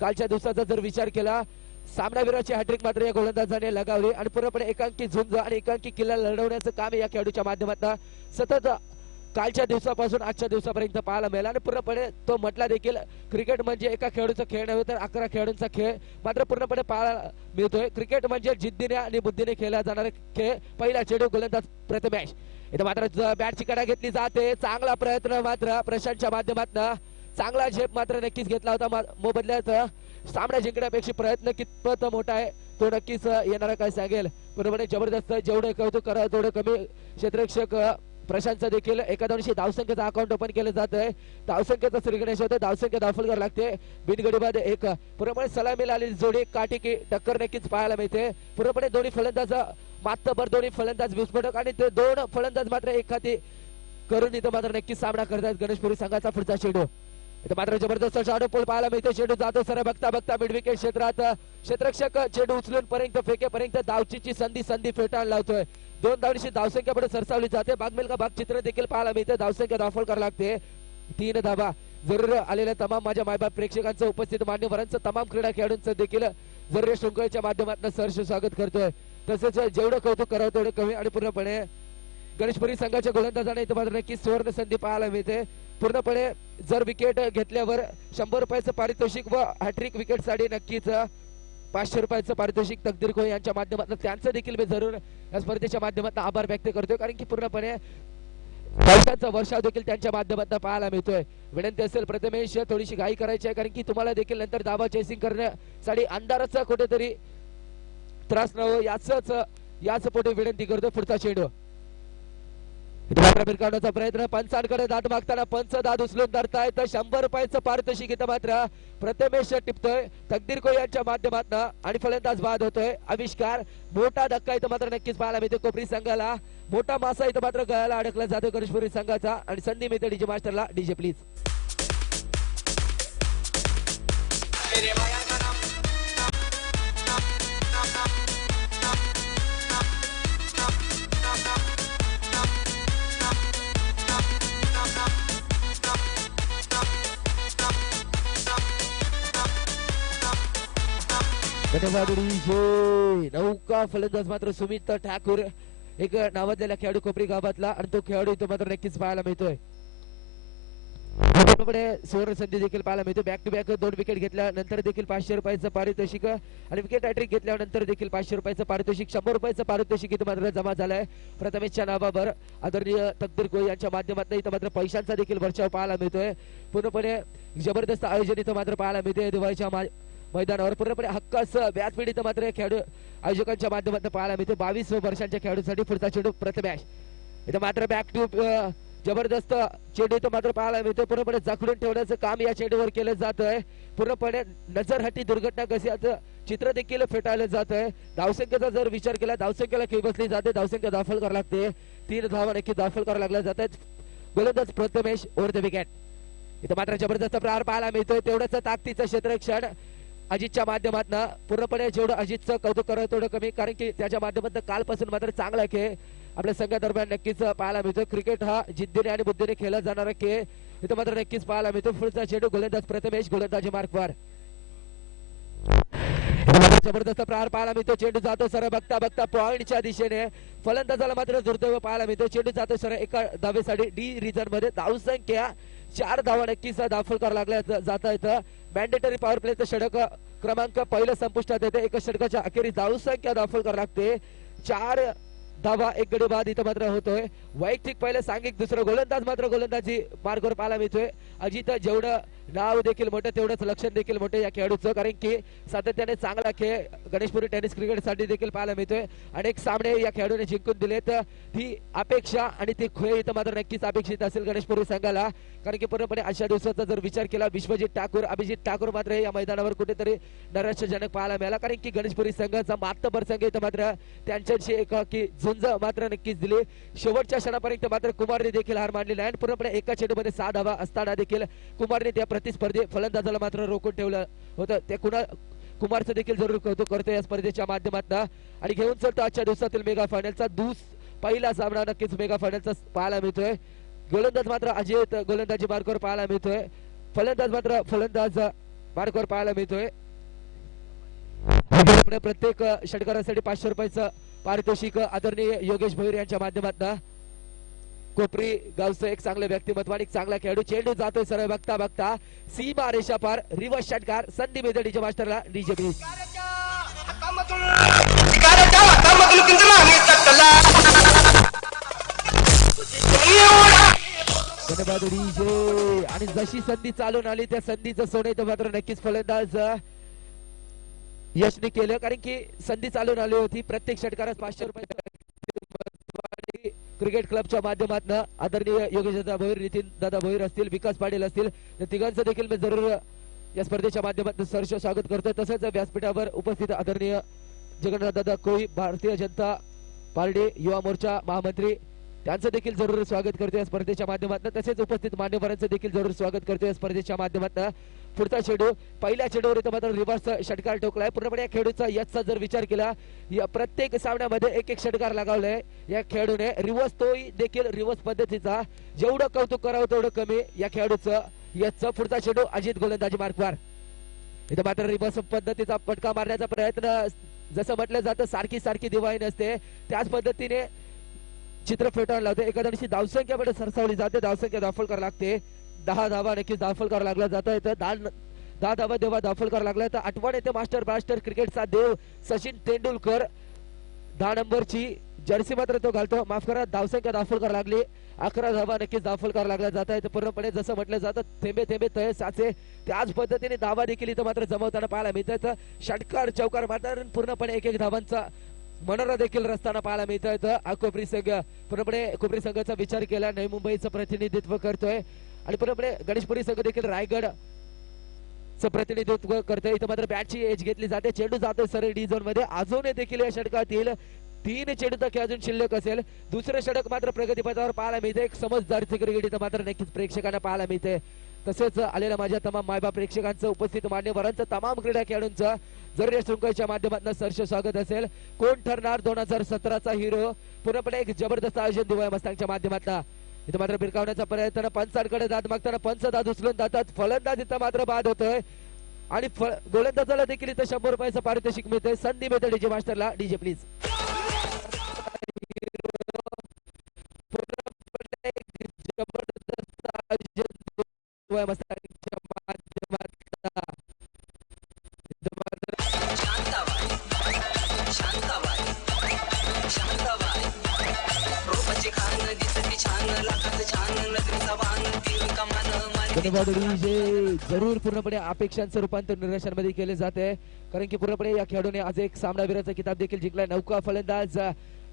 कालच्या दिवसाचा जर विचार केला सामनावीराची हॅट्रिक मात्र या गोलंदाजाने लगावली आणि पूर्णपणे एकांकी झुंज आणि एकांकी किल्ला लढवण्याचं काम या खेळाडूच्या माध्यमातून सतत कालच्या दिवसापासून आजच्या दिवसापर्यंत पाहायला मिळाला आणि पूर्णपणे तो म्हटला देखील क्रिकेट म्हणजे एका खेळाडूचा खेळ नव्हे तर 11 खेळाडूंचा खेळ मात्र पूर्णपणे पाहायला मिळतोय. क्रिकेट म्हणजे जिद्दीने आणि बुद्धीने खेळला जाणारा खेळ. पहिला चेंडू गोलंदाज प्रथमेश इथं मात्र बॅटची कडा घेतली जाते. चांगला प्रयत्न मात्र प्रशांतच्या माध्यमातून चांगला झेप मात्र नक्कीच घेतला होता मोबदल्यात सामना जिंकण्यापेक्षा प्रयत्न कितपत मोठा आहे तो नक्कीच येणारा काय सांगेल. बरोबर जबरदस्त जेवढे कौतुक करा तेवढं कमी. क्षेत्ररक्षक प्रशांतचं देखील एकादशी धावसंख्येचं अकाउंट ओपन केलं जात आहे. धावसंख्येचं श्रीगणेश होतं धावसंख्या दाखल करावं लागते. बिनगडीबाद एक पूर्णपणे सलामीला आलेली जोडी काटिकी टक्कर नक्कीच पाहायला मिळते. पूर्णपणे दोन्ही फलंदाज मातबर दोन्ही फलंदाज विस्फोटक आणि ते दोन फलंदाज मात्र एक हाती करून इथं मात्र नक्कीच सामना करतात गणेशपुरी संघाचा पुढचा चेंडू. इथं मात्र जबरदस्त शॉट पोल पाहायला मिळते. चेंडू जातो सर बघता बघता मिड विकेट क्षेत्रात क्षेत्ररक्षक चेंडू उचलून पर्यंत फेकेपर्यंत धावचीची संधी फेटाळून लावतोय. 2 धावांची धावसंख्या पुढे सरसावली जाते. बागमेल का बाग चित्र देखील पाहायला मिळते. धावसंख्या दाखल करावी लागते 3 धावा. जरूर आलेल्या तमाम माझ्या मायबाप प्रेक्षकांचं उपस्थित मान्यवरांचं तमाम क्रीडा खेळाडूंचं देखील जरूर शृंखलेच्या माध्यमातून सहर्ष स्वागत करतोय. तसेच जेवढं कौतुक करावं तेवढं कमी आणि पूर्णपणे गणेशपुरी संघाच्या गोलंदाजाने इथं मात्र नक्कीच सुवर्ण संधी पाहायला मिळते. पूर्णपणे जर विकेट घेतल्यावर 100 रुपयाचं पारितोषिक व हॅट्रिक विकेट साठी नक्कीच 500 रुपयाचं पारितोषिक तकदीर कोहली यांच्या माध्यमातून त्यांचं देखील मी जरूर या स्पर्धेच्या माध्यमातून आभार व्यक्त करतोय कारण की पूर्णपणे पैशांचा वर्षाव देखील त्यांच्या माध्यमातून पाहायला मिळतोय. विनंती असेल प्रथमेश थोडीशी घाई करायची आहे कारण की तुम्हाला देखील नंतर दाबा चेसिंग करण्यासाठी अंधाराचा कुठेतरी त्रास न हो याच पोटी विनंती करतोय. पुढचा चेंडू काढण्याचा प्रयत्न पंचांकडे दाद मागताना पंच दाद उचलून धरतायत. 100 रुपयाचं पारितोषिक इथं मात्र प्रथमेश टिपतोय तकदीर कोहली यांच्या माध्यमातून आणि फलंदाज बाद होतोय. आविष्कार मोठा धक्का इथं मात्र नक्कीच पाहायला मिळतो. कोपरी संघाला मोठा मासा इथं मात्र गळ्याला अडकला जातो गणेशपुरी संघाचा आणि संधी मिळते डीजे मास्टरला. DJ please. नौका फलंदाज मात्र सुमित ठाकूर एक नावाजलेला खेळाडू कोपरी गावातला आणि तो खेळाडू इथं मात्र नक्कीच पाहायला मिळतोय. सुवर्ण संधी देखील पाहायला मिळतो. बॅक टू बॅक 2 विकेट घेतल्यानंतर देखील 500 रुपयाचं पारितोषिक आणि विकेट हॅट्रिक घेतल्यानंतर देखील 500 रुपयाचं पारितोषिक 100 रुपयाचं पारितोषिक इथं मात्र जमा झालंय प्रथमेशच्या नावावर. आदरणीय तकदीर कोहली यांच्या माध्यमातून इथं मात्र पैशांचा देखील वर्षाव पाहायला मिळतोय. पूर्णपणे जबरदस्त आयोजन इथं मात्र पाहायला मिळते दिवाळीच्या मैदानावर. पूर्णपणे हक्काचं व्यासपीठ इथं मात्र खेळाडू आयोजकांच्या माध्यमातून पाहायला मिळते. 22 वर्षांच्या खेळाडूसाठी पुढचा चेंडू प्रथमेश इथं मात्र बॅक टू जबरदस्त चेंडू इथं मात्र पाहायला मिळतो. पूर्णपणे जखडून ठेवण्याचं काम या चेंडूवर केलं जात आहे. पूर्णपणे नजरहटी दुर्घटना कशाचं चित्र देखील फेटाळलं जात आहे. धावसंख्येचा जर विचार केला धावसंख्येला खेळ बसली जाते. धावसंख्या दाखल करावी लागते. 3 धावा नक्की दाखल करावं लागल्या जात आहेत. गोलंदाज प्रथमेश ओव्हर द विकेट इथं मात्र जबरदस्त प्रहार पाहायला मिळतोय. तेवढंच ताकदीचं क्षेत्ररक्षण अजितच्या माध्यमातून. पूर्णपणे जेवढं अजितचं कौतुक करावं तेवढं कमी कारण की त्याच्या माध्यमातून कालपासून मात्र चांगला खेळ आपल्या संघादरम्यान नक्कीच पाहायला मिळतो. क्रिकेट हा जिद्दीने आणि बुद्धीने खेळला जाणारा खेळ इथं मात्र नक्कीच पाहायला मिळतो. पुढचा चेंडू गोलंदाज प्रथमेश गोलंदाजी मार्कवर जबरदस्त प्रहार पाहायला मिळतो. चेंडू जातो सर बघता बघता पॉइंटच्या दिशेने फलंदाजाला मात्र दुर्दैव पाहायला मिळतो. चेंडू जातो सर एका धावेसाठी डी रिझन मध्ये. धावसंख्या 4 धावा नक्कीच दाखल करावं लागल्या जाता येतं. मॅन्डेटरी पॉवर प्लेचं षटक क्रमांक पहिलं संपुष्टात येते. एका षटकाच्या अखेरीस धावसंख्या दाखल करावी लागते. 4 धावा 1 गडी बाद इथं मात्र होतोय. वैयक्तिक पहिलं सांघिक दुसरं गोलंदाज मात्र गोलंदाजी मार्गावर पाहायला मिळतोय. अजित जेवढं नाव देखील मोठं तेवढंच लक्षण देखील मोठं या खेळाडूचं कारण की सातत्याने चांगला खेळ गणेशपुरी टेनिस क्रिकेट साठी देखील पाहायला मिळतोय. अनेक सामने या खेळाडूने जिंकून दिलेत. ही अपेक्षा आणि ती खेळ इथं मात्र नक्कीच अपेक्षित असेल गणेशपुरी संघाला कारण की पूर्णपणे अशा दिवसाचा जर विचार केला विश्वजित ठाकूर अभिजित ठाकूर मात्र या मैदानावर कुठेतरी नैराश्यजनक पाहायला मिळाला कारण की गणेशपुरी संघाचा मातबर संघ इथं मात्र त्यांच्याशी एकाकी झुंज मात्र नक्कीच दिली. शेवटच्या क्षणापर्यंत मात्र कुमारने देखील हार मानली नाही. पूर्णपणे एका चेंडूमध्ये 6 धावा असताना देखील कुमारने त्या प्रतिस्पर्धी फलंदाजाला मात्र रोखून ठेवलं होतं. ते कुमारचं देखील जरूर कौतुक करतो या स्पर्धेच्या माध्यमातून आणि घेऊन चलतो आजच्या दिवसातील मेगा फायनलचा पहिला सामना नक्कीच मेगा फायनलचा पाहायला मिळतोय. गोलंदाज मात्र अजित गोलंदाजी मार्गावर पाहायला मिळतोय. फलंदाज मार्कवर पाहायला मिळतोय. प्रत्येक षटकारासाठी 500 रुपयाचं पारितोषिक आदरणीय योगेश भोईर यांच्या माध्यमातून. कोपरी गावचं एक चांगलं व्यक्तिमत्व आणि चांगला खेळाडू. चेंडू जातोय सरळ बघता बघता सीमा रेषा पार. रिवर्स षटकार संधी मिळते डीजे मास्टरला. डीजे बी धन्यवाद डीजे. आणि जशी संधी चालून आली त्या संधीचं सोने तर मात्र नक्कीच फलंदाज यशने केलं, कारण की संधी चालून आली होती. प्रत्येक षटकारात 500 रुपये क्रिकेट क्लबच्या माध्यमातून आदरणीय योगेश दादा भोईर, नितीन दादा भोईर असतील, विकास पाटील असतील, या तिघांचं देखील मी जरूर या स्पर्धेच्या माध्यमातून सहर्ष स्वागत करतोय. तसेच व्यासपीठावर उपस्थित आदरणीय जगन्नाथ दादा कोळी, भारतीय जनता पार्टी युवा मोर्चा महामंत्री, त्यांचं देखील जरूर स्वागत करतोय स्पर्धेच्या माध्यमातून. तसेच उपस्थित मान्यवरांचं देखील जरूर स्वागत करतोय स्पर्धेच्या माध्यमातून. पुढचा चेंडू पहिल्या चेंडूवर इथं मात्र रिव्हर्स षटकार ठोकलाय. पूर्णपणे या खेळाडूचा यशचा जर विचार केला, या प्रत्येक सामन्यामध्ये एक एक षटकार लगावलाय या खेळाडूने. रिव्हर्स तोही देखील रिव्हर्स पद्धतीचा. जेवढं कौतुक करावं तेवढं कमी या खेळाडूचं यशचं. पुढचा चेंडू अजित गोलंदाजी मार्कवर. इथं मात्र रिव्हर्स पद्धतीचा फटका मारण्याचा प्रयत्न. जसं म्हटलं जातं सारखी सारखी दिवाळी नसते, त्याच पद्धतीने चित्र फेटाळून लावते. एखाद्याशी धावसंख्यामध्ये सरसावली जाते, धावसंख्या दाखल करावी लागते. 10 धावा नक्कीच दाखल करावं लागला जातं. इथं 10 धावा देवा दाखल करावं लागला. तर आठवण येते मास्टर ब्लास्टर क्रिकेटचा देव सचिन तेंडुलकर. 10 नंबरची जर्सी मात्र तो घालतो. माफ करा, धावसंख्या दाखल करावी लागली. 11 धावा नक्कीच दाखल करावं लागला जात आहे. पूर्णपणे जसं म्हटलं जातं थेंबे थेंबे तळे साचे, त्याच पद्धतीने धावा देखील इथं मात्र जमवताना पाहायला मिळतात. षटकार चौकार मात्र पूर्णपणे एक एक धावांचा मनोरा देखील रस्ताना पाहायला मिळतोय. कोपरी संघ पूर्णपणे कोपरी संघाचा विचार केला नवी मुंबईचं प्रतिनिधित्व करतोय. आणि पूर्णपणे गणेशपुरी संघ देखील रायगड प्रतिनिधित्व करतोय. इथं मात्र बॅटची एज घेतली जाते. चेंडू जातोय सरळ डी झोन मध्ये. अजून देखील या षटकातील 3 चेंडू तर अजून शिल्लक असेल. दुसरं षटक मात्र प्रगतीपथावर पाहायला मिळते. एक समजदारचे क्रिकेट इथं मात्र नक्कीच प्रेक्षकांना पाहायला मिळते. तसेच आलेल्या माझ्या तमाम मायबाप प्रेक्षकांचं, उपस्थित मान्यवरांचं, तमाम क्रीडा खेळाडूंचं जर या शृंखलेच्या माध्यमातून सहर्ष स्वागत असेल. कोण ठरणार 2017चा हिरो? पूर्णपणे एक जबरदस्त आयोजन दिवाळी मस्तांच्या माध्यमातून. इथं मात्र भिरकावण्याचा प्रयत्न, पंचांकडे दाद मागताना पंच दाद उचलून जातात. फलंदाज इथं मात्र बाद होतोय आणि गोलंदाजाला देखील इथं 100 रुपयाचं पारितोषिक मिळतंय. संधी मिळते डीजे मास्टरला. DJ please. जरूर पूर्णपणे अपेक्षांचं रूपांतर निराशांमध्ये केले जाते, कारण की पूर्णपणे या खेळाडूने आज एक सामनावीराचा किताब देखील जिंकलाय. नौका फलंदाज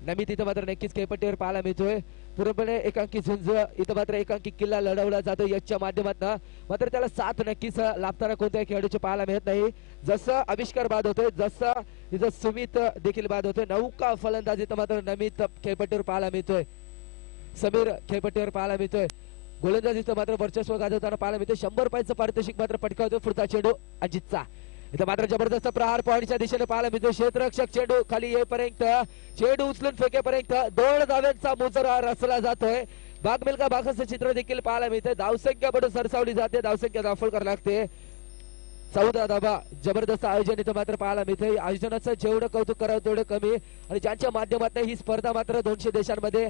नमित इथं मात्र नक्कीच खेळपट्टीवर पाहायला मिळतोय. पूर्णपणे एकांकी झुंज इथं मात्र एकांकी किल्ला लढवला जातो यशच्या माध्यमातून. मात्र त्याला साथ नक्कीच लाभताना कोणत्याही खेळाडूचे पाहायला मिळत नाही. जसं आविष्कार बाद होतोय, जसं इथं सुमित देखील बाद होतोय. नौका फलंदाज इथं मात्र नमित खेळपट्टीवर पाहायला मिळतोय. समीर खेळपट्टीवर पाहायला मिळतोय. गोलंदाज इथं मात्र वर्चस्व गाजवताना पाहायला मिळतोय. 100 रुपयाचं पारितोषिक मात्र पटकावतोय. पुढचा चेंडू अजितचा. इथं मात्र जबरदस्त प्रहार पॉईंटच्या दिशेने पाहायला मिळतो. क्षेत्ररक्षक चेंडू खाली येईपर्यंत, चेंडू उचलून फेकेपर्यंत 2 धाव्यांचा मुजरा रचला जातोय. बाग मिल्का बागाचं चित्र देखील पाहायला मिळतंय. धावसंख्या बडून सरसावली जाते, धावसंख्या दाखल करावी लागते. 14 धावा. जबरदस्त आयोजन इथं मात्र पाहायला मिळतंय. आयोजनाचं जेवढं कौतुक करावं तेवढं कमी. आणि ज्यांच्या माध्यमातून ही स्पर्धा मात्र 200 देशांमध्ये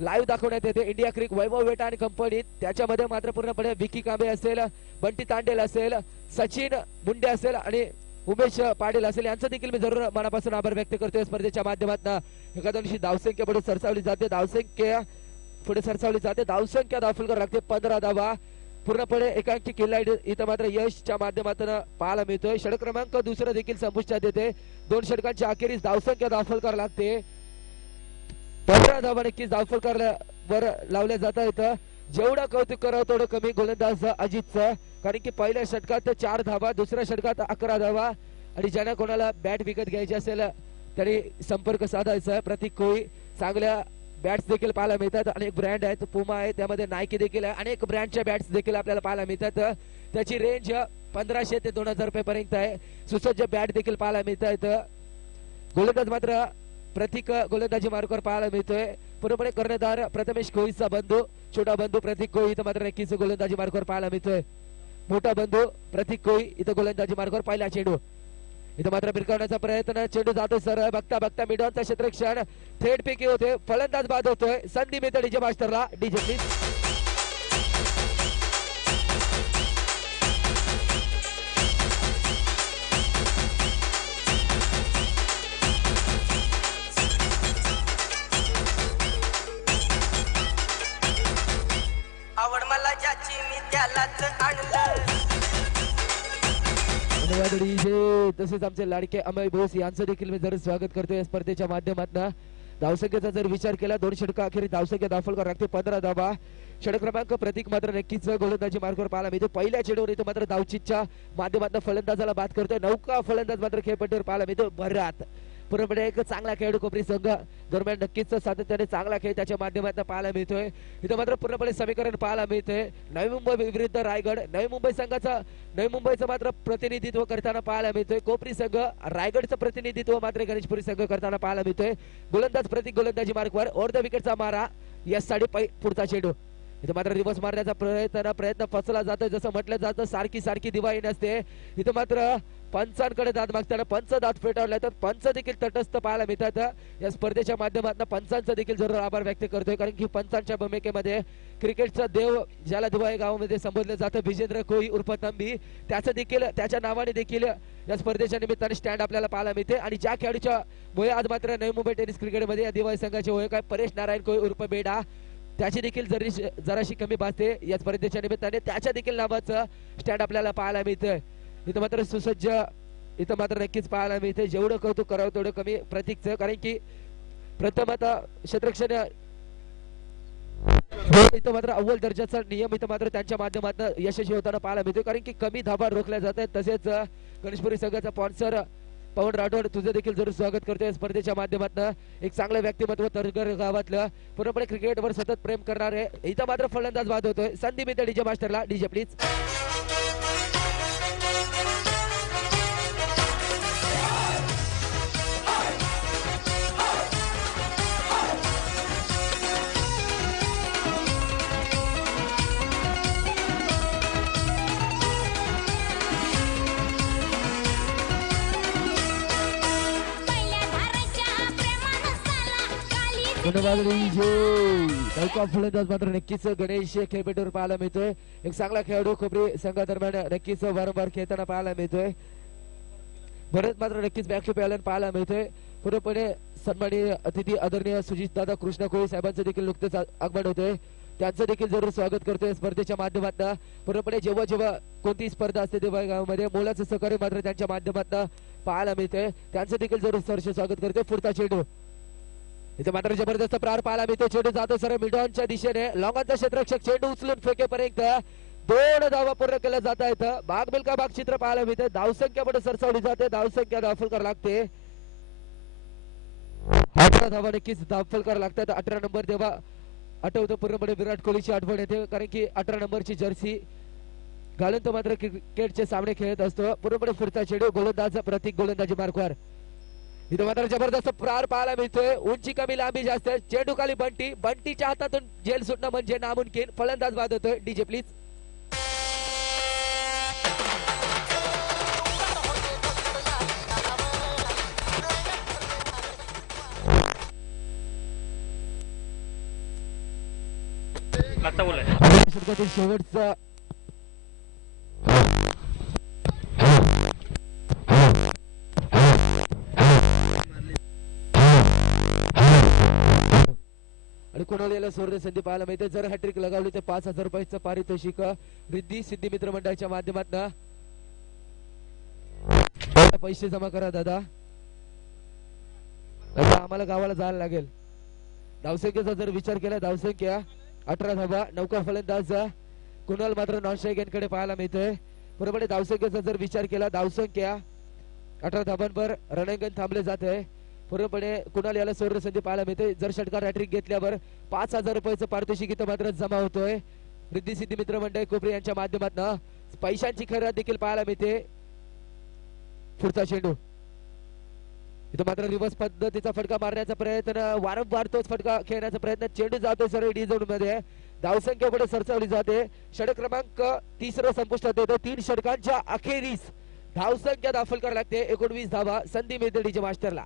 लाईव्ह दाखवण्यात येते. इंडिया क्रिक वैभव वेटा आणि कंपनी, त्याच्यामध्ये मात्र पूर्णपणे विकी कांबे असेल, बंटी तांडेल असेल, सचिन मुंडे असेल आणि उमेश पाटील असेल, यांचं देखील मी जरूर मनापासून आभार व्यक्त करतोय. स्पर्धेच्या माध्यमातून एका दिवशी धावसंख्या पुढे सरसावली जाते, धावसंख्या पुढे सरसावली जाते, धावसंख्या दाखल करावी लागते. 15 धावा. पूर्णपणे एकांकी किल्ला इथं मात्र यशच्या माध्यमातून पाहायला मिळतोय. षटक क्रमांक दुसरं देखील संपुष्टात येते. 2 षटकांच्या अखेरीस धावसंख्या दाखल करावी लागते. 15 धावा नक्कीच दाखल करायला लावल्या जातात. इथं जेवढं कौतुक करावं तेवढं कमी गोलंदाज अजितचं, कारण की पहिल्या षटकात 4 धावा, दुसऱ्या षटकात 11 धावा. आणि ज्यांना कोणाला बॅट विकत घ्यायची असेल त्यांनी संपर्क साधायचा. प्रतीक कोळी चांगल्या बॅट्स देखील पाहायला मिळतात. अनेक ब्रँड आहेत, पुमा आहे, त्यामध्ये नायकी देखील आहे. अनेक ब्रँडच्या बॅट्स देखील आपल्याला पाहायला मिळतात. त्याची रेंज 1500 ते 2000 रुपये पर्यंत आहे. सुसज्ज बॅट देखील पाहायला मिळतात. गोलंदाज मात्र प्रतीक गोलंदाजी मार्गावर पाहायला मिळतोय. पूर्णपणे कर्णधार प्रथमेश कोळीचा बंधू, छोटा बंधू प्रतीक कोळी इथं मात्र नक्कीच गोलंदाजी मार्गावर पाहायला मिळतोय. मोठा बंधू प्रतीक कोळी इथं गोलंदाजी मार्गावर पहिला चेंडू इथं मात्र भिरकावण्याचा प्रयत्न चेंडू जातो सरळ बघता बघता मिडॉनचा क्षेत्ररक्षण थेट पैकी होते फलंदाज बाद होतोय संधी मिळते डीजे मास्टरला डीजे प्लीज आवड मला ज्याची मी त्यालाच आणलं धन्यवाद डीजे तसेच आमचे लाडके अमय बोस यांचं देखील मी जर स्वागत करतोय या स्पर्धेच्या माध्यमातून धावसंख्येचा जर विचार केला 2 षटका अखेर धावसंख्या दाखल लागते 15 धावा षटक क्रमांक प्रतीक मात्र नक्कीच गोलंदाजी मार्गावर पाहायला मिळतो पहिल्या चेंडूवर इथं मात्र धावचीच्या माध्यमातून फलंदाजाला बाद करतोय नौका फलंदाज मात्र खेळपट्टीवर पाहायला मिळतो भरात पूर्णपणे एक चांगला खेळाडू कोपरी संघ दरम्यान नक्कीच सातत्याने चांगला खेळ त्याच्या माध्यमातून पाहायला मिळतोय इथं मात्र पूर्णपणे समीकरण पाहायला मिळतंय नवी मुंबई विरुद्ध रायगड नवी मुंबई संघाचा नवी मुंबईचं मात्र प्रतिनिधित्व करताना पाहायला मिळतोय कोपरी संघ रायगडचं प्रतिनिधित्व मात्र गणेशपुरी संघ करताना पाहायला मिळतोय गोलंदाज प्रतीक गोलंदाजी मार्गवर ओव्हर द विकेटचा मारा या साडी पुढचा चेंडू इथं मात्र रिवर्स मारण्याचा प्रयत्न फसला जातोय जसं म्हटलं जातं सारखी सारखी दिवाळी नसते इथं मात्र पंचांकडे दाद मागताना पंच दाद फेटावले तर पंच देखील तटस्थ पाहायला मिळतात या स्पर्धेच्या माध्यमातून पंचांचा देखील जरूर आभार व्यक्त करतोय कारण की पंचांच्या भूमिकेमध्ये क्रिकेटचा देव ज्याला दिवाळी गावामध्ये संबोधलं जातं विजेंद्र कोळी उर्फ तंबी त्याचं देखील त्याच्या नावाने देखील या स्पर्धेच्या निमित्ताने स्टँड आपल्याला पाहायला मिळते आणि ज्या खेळाडूच्या मुळे आज मात्र नवी मुंबई टेनिस क्रिकेटमध्ये या दिवाळी संघाचे ओळख आहे परेश नारायण कोळी उर्फ बेडा त्याची देखील जराशी कमी भासते या स्पर्धेच्या निमित्ताने त्याच्या देखील नावाचं स्टँड आपल्याला पाहायला मिळतंय इथं मात्र सुसज्ज इथं मात्र नक्कीच पाहायला मिळते जेवढं कौतुक करावं तेवढं कमी प्रतीकचं कारण की प्रथम आता क्षेत्ररक्षण इथं मात्र अव्वल दर्जाचा नियम इथं मात्र त्यांच्या माध्यमातून यशस्वी होताना पाहायला मिळतो कारण की कमी धाबा रोखल्या जात आहेत तसेच गणेशपुरी संघाचा स्पॉन्सर पवन राठोड तुझं देखील जरूर स्वागत करतोय स्पर्धेच्या माध्यमातून एक चांगलं व्यक्तिमत्व तरगर गावातलं पूर्णपणे क्रिकेटवर सतत प्रेम करणारे इथं मात्र फलंदाज बाद होतोय संधी मिळते डीजे मास्टरला डीजे प्लीज नौका फलंदाज मात्र नक्कीच गणेश खेळपट्टीवर पाहायला मिळतोय एक चांगला खेळाडू खोबरी संघादरम्यान नक्कीच वारंवार खेळताना पाहायला मिळतोय भरत मात्र नक्कीच बॅकशॉप यायला पाहायला मिळतोय पूर्णपणे सन्माननीय अतिथी आदरणीय सुजित दादा कृष्ण कोळी साहेबांचं देखील नुकतेच आगमन होतोय त्यांचं देखील जरूर स्वागत करतोय स्पर्धेच्या माध्यमातून पूर्णपणे जेव्हा जेव्हा कोणती स्पर्धा असते तेव्हा गावामध्ये मोलाचं सहकार्य मात्र त्यांच्या माध्यमातून पाहायला मिळतंय त्यांचं देखील जरूर सहर्ष स्वागत करतोय पुढचा चेंडू इथे मात्र जबरदस्त प्रहार पाहायला मिळतो चेंडू जातो सर मिडॉनच्या दिशेने लॉंगांचा क्षेत्ररक्षक चेंडू उचलून फेकेपर्यंत 2 धावा पूर्ण केल्या जात आहेत भाग बिलका भाग चित्र पाहायला मिळते धावसंख्या पुढे सरसावली जाते धावसंख्या दाखल लागते 18 धावा नक्कीच दाखल करावं लागतात 18 नंबर तेव्हा आठवतो पूर्णपणे विराट कोहलीची आठवण येते कारण की 18 नंबरची जर्सी घालून तो मात्र क्रिकेटचे सामने खेळत असतो पूर्णपणे पुढचा चेंडू गोलंदाज प्रतीक गोलंदाजी मार्कवर इथं मात्र जबरदस्त प्रहार पाहायला मिळतोय उंची कमी लांबी जास्त चेंडू खाली बंटीच्या हातातून जेल सुटणं म्हणजे नामुमकिन फलंदाज बाद होतोय डीजे प्लीज शेवटचा आणि कोणाला सोडणे संधी पाहायला मिळते जर हॅट्रिक लगावली तर 5,000 रुपयाचं पारितोषिक रिद्धी सिद्धी मित्र मंडळाच्या माध्यमातून पैसे जमा करा दादा आम्हाला गावाला जायला लागेल धावसंख्येचा जर विचार केला धावसंख्या 18 धावा नौका फलंदाज कुणाल मात्र नॉन स्ट्राईक कडे पाहायला मिळतोय बरोबर धावसंख्येचा जर विचार केला धावसंख्या 18 धावांवर रणंगण थांबले जात आहे पूर्णपणे कुणाल याला सोडणे संधी पाहायला मिळते जर षटकार हॅट्रिक घेतल्यावर 5,000 रुपयाचं पारितोषिक इथं मात्र जमा होतोय रिद्धी सिद्धी मित्र मंडळ कोपरी यांच्या माध्यमातून पैशांची खैरात देखील पाहायला मिळते पुढचा चेंडू इथं मात्र रिव्हर्स पद्धतीचा फटका मारण्याचा प्रयत्न वारंवार तोच फटका खेळण्याचा प्रयत्न चेंडू जातोय सरळ डी झोन मध्ये धावसंख्या पुढे सरसावली जाते. षटक क्रमांक 3 संपुष्टात येतो. 3 षटकांच्या अखेरीस धावसंख्या दाखल करावी लागते. 19 धावा संधी मिळते डीजे मास्टरला.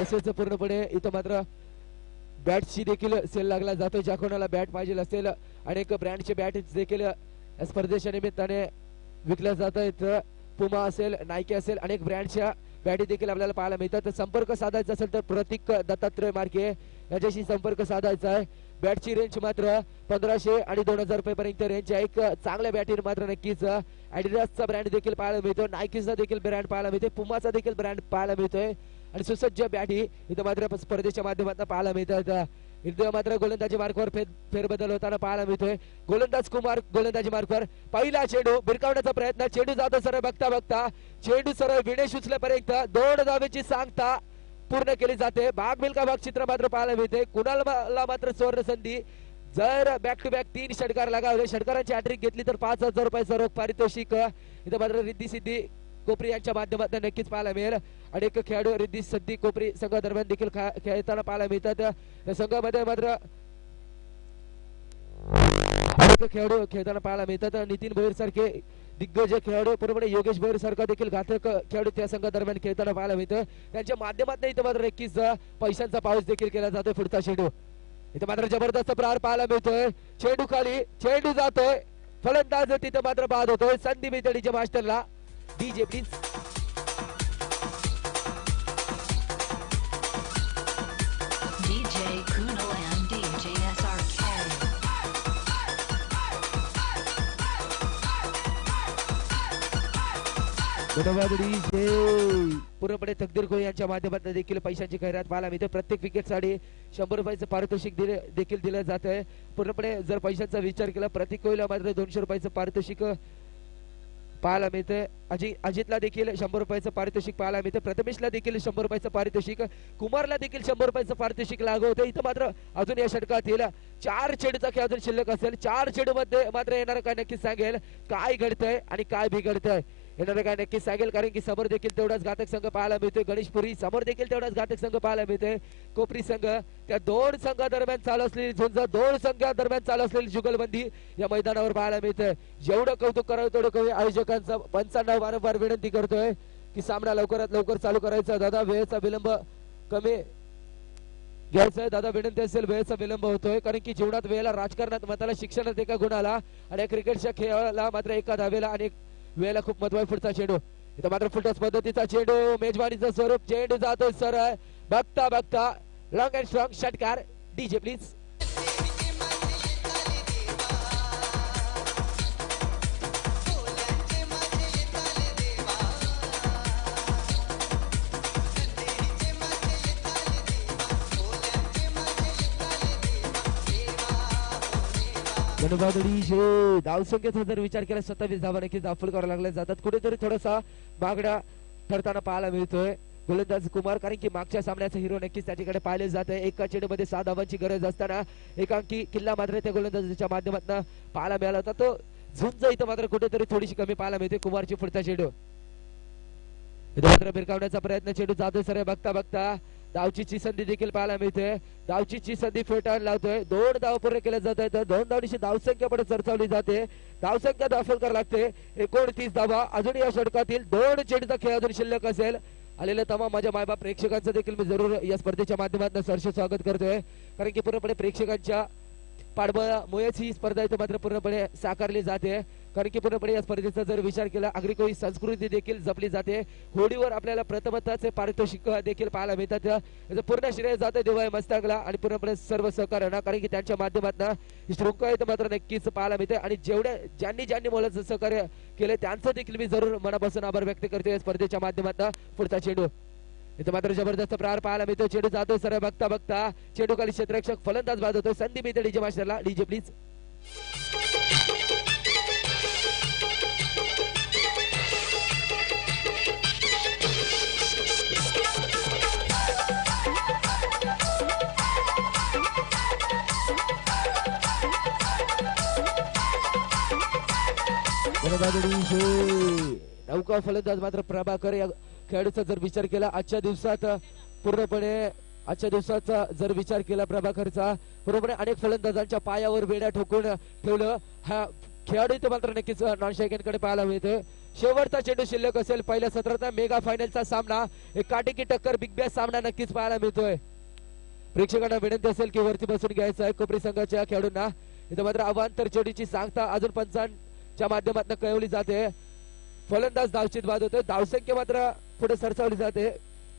तसेच पूर्णपणे इथं मात्र बॅटची देखील सेल लागला जातो. ज्या कोणाला बॅट पाहिजे असेल अनेक ब्रँडचे बॅट देखील स्पर्धेच्या निमित्ताने विकल्या जात आहेत. पुमा असेल, नायकी असेल, अनेक ब्रँडच्या बॅटी देखील आपल्याला पाहायला मिळतात. संपर्क साधायचा असेल तर प्रतीक दत्तात्रय मार्के याच्याशी संपर्क साधायचा आहे. बॅटची रेंज मात्र 1500 आणि 2000 रुपये पर्यंत रेंज आहे. एक चांगल्या बॅटीने मात्र नक्कीच ॲडिडासचा ब्रँड देखील पाहायला मिळतो, नायकीचा देखील ब्रँड पाहायला मिळतो, पुमाचा देखील ब्रँड पाहायला मिळतोय आणि सुसज्ज बॅटी इथं मात्र स्पर्धेच्या माध्यमातून पाहायला मिळतात. इथं मात्र गोलंदाजी मार्कवर फेरबदल होताना पाहायला मिळतोय. गोलंदाज कुमार गोलंदाजी मार्कवर पहिला चेंडू भिरकावण्याचा प्रयत्न. चेंडू जातो सरळ बघता बघता चेंडू सरळ विनेश उचलेपर्यंत 2 धावेची सांगता पूर्ण केली जाते. भाग मिल्का भाग चित्र मात्र पाहायला मिळते. कुणाला मात्र सुवर्ण संधी. जर बॅक टू बॅक 3 षटकार लगावले, षटकारांची हॅट्रिक घेतली तर 5000 रुपये रोख पारितोषिक इथं मात्र रिद्धी सिद्धी कोपरी यांच्या माध्यमातून नक्कीच पाहायला मिळेल. अनेक खेळाडू रिद्धी सिद्धी कोपरी संघादरम्यान देखील खेळताना पाहायला मिळतात. त्या संघामध्ये मात्र अनेक खेळाडू खेळताना पाहायला मिळतात. नितीन भोईर सारखे दिग्गज खेळाडू, पूर्णपणे योगेश भोईर सारखा देखील घातक खेळाडू त्या संघादरम्यान खेळताना पाहायला मिळतं. त्यांच्या माध्यमातून इथं मात्र नक्कीच पैशांचा पाऊस देखील केला जातो. पुढचा चेंडू इथं मात्र जबरदस्त प्रहार पाहायला मिळतोय. चेंडू खाली, चेंडू जातोय, फलंदाज तिथं मात्र बाद होतोय. संधी मिळते डीजे मास्टरला. DJ please. DJ Kunal and DJ SRK. पूर्णपणे तकदीर कोळी यांच्या माध्यमातून देखील पैशांची खैरात पाहायला मिळते. प्रत्येक विकेट साठी 100 रुपयाचं पारितोषिक देखील दिलं जात आहे. पूर्णपणे जर पैशांचा विचार केला प्रत्येक कोळीला मात्र 200 रुपयाचं पारितोषिक पाहायला मिळते. अजितला देखील 100 रुपयाचं पारितोषिक पाहायला मिळते. प्रथमेशला देखील 100 रुपयाचं पारितोषिक, कुमारला देखील 100 रुपयाचं पारितोषिक लागू होतं. इथं मात्र अजून या षटकातील 4 चेंडूचा खेळ अजून शिल्लक असेल. 4 चेंडू मध्ये मात्र येणार काय नक्कीच सांगेल काय घडतंय आणि काय बिघडतंय. येणार काय नक्कीच सांगेल, कारण की समोर देखील तेवढाच घातक संघ पाहायला मिळतोय. गणेशपुरी समोर देखील तेवढाच घातक संघ पाहायला मिळतोय. कोपरी संघ, त्या 2 संघादरम्यान चालू असलेली झुंज, 2 संघादरम्यान चालू असलेली जुगलबंदी या मैदानावर पाहायला मिळतंय. जेवढं कौतुक करावं तेवढं कमी. आयोजकांचा पंचांना वारंवार विनंती करतोय की सामना लवकरात लवकर चालू करायचा. दादा वेळेचा विलंब कमी घ्यायचंय. दादा विनंती असेल, वेळेचा विलंब होतोय कारण की जीवनात वेळेला, राजकारणात मताला, शिक्षणात एका गुणाला आणि क्रिकेटच्या खेळाला मात्र एका धावेला आणि वेळेला खूप महत्व आहे. पुढचा चेंडू इथं मात्र फुटस पद्धतीचा चेंडू, मेजवानीचं स्वरूप. चेंडू जातोय सरळ बघता बघता लॉंग अँड स्ट्रॉंग षटकार. DJ please. धावसंख्येचा जर विचार केला 27 धावा नक्कीच दाखल करावं लागल्या जातात. कुठेतरी थोडासा मागडा ठरताना पाहायला मिळतोय गोलंदाज कुमार, कारण की मागच्या सामन्याचा हिरो नक्कीच त्याच्याकडे पाहिले जात आहे. एका चेंडूमध्ये 6 धावांची गरज असताना एकांकी किल्ला मात्र त्या गोलंदाजाच्या माध्यमातून पाहायला मिळाला होता. तो झुंज इथं मात्र कुठेतरी थोडीशी कमी पाहायला मिळते. कुमारची पुढचा चेंडू मात्र भिरकावण्याचा प्रयत्न. चेंडू जातोय सर बघता बघता धावचीची संधी देखील पाहायला मिळते. धावचीची संधी फेटाळून लावतोय. 2 धाव पूर्ण केल्या जात आहेत. 2 धावची धावसंख्या पण सरसावली जाते. धावसंख्या दाखल करावी लागते 29 धावा. अजून या षटकातील 2 चेंडूचा खेळ अजून शिल्लक असेल. आलेल्या तमाम माझ्या मायबाप प्रेक्षकांचं देखील मी जरूर या स्पर्धेच्या माध्यमातून सहर्ष स्वागत करतोय, कारण की पूर्णपणे प्रेक्षकांच्या पाठबळामुळेच ही स्पर्धा इथे मात्र पूर्णपणे साकारली जाते. कारण की पूर्णपणे या स्पर्धेचा जर विचार केला आगरी संस्कृती देखील जपली जाते. होडीवर आपल्याला प्रथमताचे पारितोषिक देखील पाहायला मिळतात. याचं पूर्ण श्रेय जाते देवाय मस्ताकला आणि पूर्णपणे सर्व सहकार्यांना, कारण की त्यांच्या माध्यमातून शृंखला इथं मात्र नक्कीच पाहायला मिळते. आणि ज्यांनी मोलाचं सहकार्य केले त्यांचं देखील मी जरूर मनापासून आभार व्यक्त करतोय. या स्पर्धेच्या माध्यमातून पुढचा चेंडू इथे मात्र जबरदस्त प्रहार पाहायला मिळतो. चेंडू जातोय सरळ बघता बघता चेंडू खाली क्षेत्ररक्षक फलंदाज बाद होतोय. संधी मिळते डीजे मास्टरला. DJ please. नौका फलंदाज मात्र प्रभाकर या खेळाडूचा जर विचार केला आजच्या दिवसाचा जर विचार केला प्रभाकरचा पूर्णपणे अनेक फलंदाजांच्या पायावर बेड्या ठोकून ठेवलं. हा खेळाडू इथे मात्र नक्कीच नॉन स्ट्रायकरकडे पाहायला मिळतोय. शेवटचा चेंडू शिल्लक असेल पहिल्या सत्राचा मेगा फायनलचा सामना, एक काटेकी टक्कर बिग बॅश सामना नक्कीच पाहायला मिळतोय. प्रेक्षकांना विनंती असेल की वरती बसून घ्यायचं आहे कोपरी संघाच्या खेळाडूंना. इथे मात्र अवांतर चेंडूची सांगता अजून पंचांच्या माध्यमातून कळवली जाते. फलंदाज धावचित बाद होते, धावसंख्या मात्र पुढे सरसावली जाते.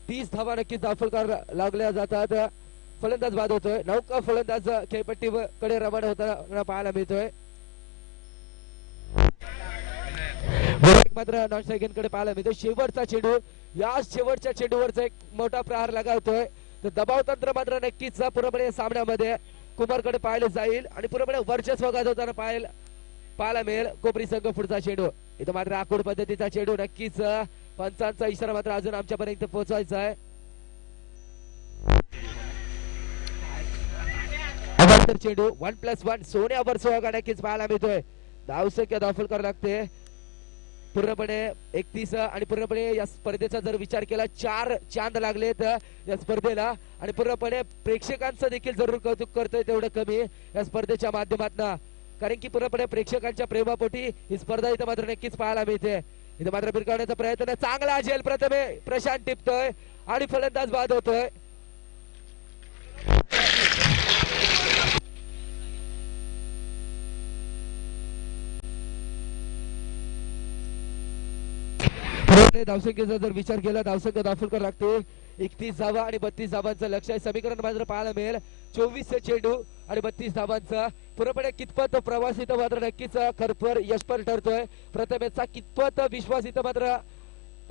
30 धावा नक्कीच धावफलकार लागल्या जातात. फलंदाज बाद होतोय. नौका फलंदाज खेळपट्टीकडे रवाना होताना पाहायला मिळतोय. मात्र नॉन स्ट्रायकरकडे पाहायला मिळतोय. शेवटचा चेंडू, या शेवटच्या चेंडूवरचा एक मोठा प्रहार लगावतोय. तर दबाव तंत्र मात्र नक्कीच पूर्णपणे सामन्यामध्ये कुमारकडे पाहायला जाईल आणि पूर्णपणे वर्चस्व गाजवताना पाहायला मिळेल कोपरी संघ. पुढचा चेंडू इथं मात्र आखूड पद्धतीचा चेंडू, नक्कीच पंचांचा इशारा मात्र अजून आमच्यापर्यंत पोहोचवायचा आहे. चेंडू 1+1 सोन्यावर सोहागा नक्कीच पाहायला मिळतोय. धावसंख्या धावफलकार लागते पूर्णपणे 31 आणि पूर्णपणे या स्पर्धेचा जर विचार केला 4 चांद लागलेत या स्पर्धेला आणि पूर्णपणे प्रेक्षकांचं देखील जरूर कौतुक करतोय तेवढं कमी या स्पर्धेच्या माध्यमातून, कारण की पूर्णपणे प्रेक्षकांच्या प्रेमापोटी ही स्पर्धा इथं मात्र नक्कीच पाहायला मिळते. इथं मात्र भिरकावण्याचा प्रयत्न चांगला झेल प्रथमे प्रशांत टिपतोय आणि फलंदाज बाद होतोय. धावसंख्येचा जर विचार केला धावसंख्या धावफलकार लागते 31 धावा आणि 32 धावांचं लक्ष आहे. समीकरण मात्र पाहायला मिळेल 24 चेंडू आणि 32 धावांचा. पूर्णपणे कितपत प्रवास इथं मात्र नक्कीच खरपर यशपर ठरतोय. प्रथमेशचा कितपत विश्वास इथं मात्र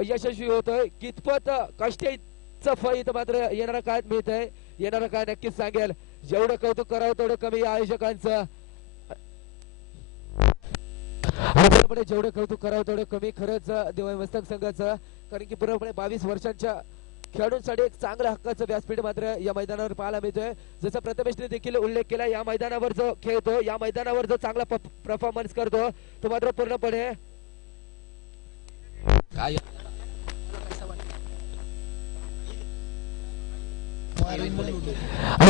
यशस्वी होतोय, कितपत कष्टाचं फळ इथं मात्र येणारा काळात मिळतंय. येणारा काळ नक्कीच सांगेल. जेवढं कौतुक करावं तेवढं कमी आयोजकांचं, जेवढं कौतुक करावं तेवढं कमी खरंच दिवाळी मस्तक संघाचं, कारण की पूर्णपणे 22 वर्षांच्या खेळाडूंसाठी एक चांगलं हक्काचं व्यासपीठ मात्र या मैदानावर पाहायला मिळतोय. जसं प्रथमेशने देखील उल्लेख केला, या मैदानावर जो खेळतो, या मैदानावर जो चांगला परफॉर्मन्स करतो तो मात्र पूर्णपणे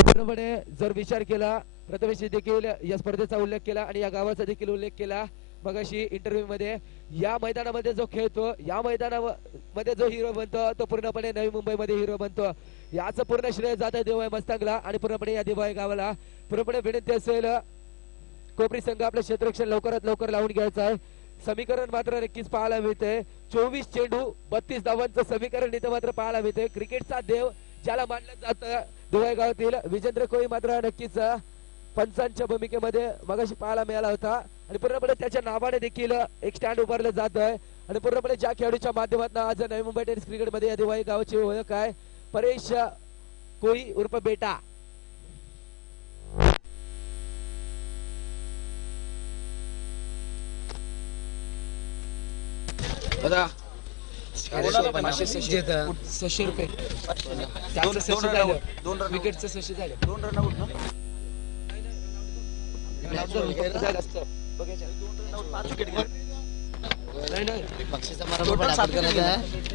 पूर्णपणे जर विचार केला प्रथमेशने देखील या स्पर्धेचा उल्लेख केला आणि या गावाचा देखील उल्लेख केला मगाशी इंटरव्ह्यू मध्ये. या मैदानामध्ये जो खेळतो, या मैदानामध्ये जो हिरो बनतो तो पूर्णपणे नवी मुंबईमध्ये हिरो बनतो. याचं पूर्ण श्रेय जात आहे दिवाळी मस्तांगला आणि पूर्णपणे या दिवाळी गावाला. पूर्णपणे विनंती असेल कोपरी संघ आपलं क्षेत्ररक्षण लवकरात लवकर लावून घ्यायचं आहे. समीकरण मात्र नक्कीच पाहायला मिळते 24 चेंडू 32 धावांचं समीकरण इथं मात्र पाहायला मिळते. क्रिकेटचा देव ज्याला मानलं जातं दिवाळी गावातील विजेंद्र कोळी मात्र नक्कीच पंचांच्या भूमिकेमध्ये मगाशी पाहायला मिळाला होता आणि पूर्णपणे त्याच्या नावाने देखील एक स्टँड उभारलं जात आहे. आणि पूर्णपणे ज्या खेळाडूच्या माध्यमातून आज नवी मुंबई टेनिस क्रिकेट मध्ये या दिवाळी गावाची ओळख आहे, परेश कोळी उर्फ बेटा. ₹600 विकेटचं 600 झालं. 2 रन आउट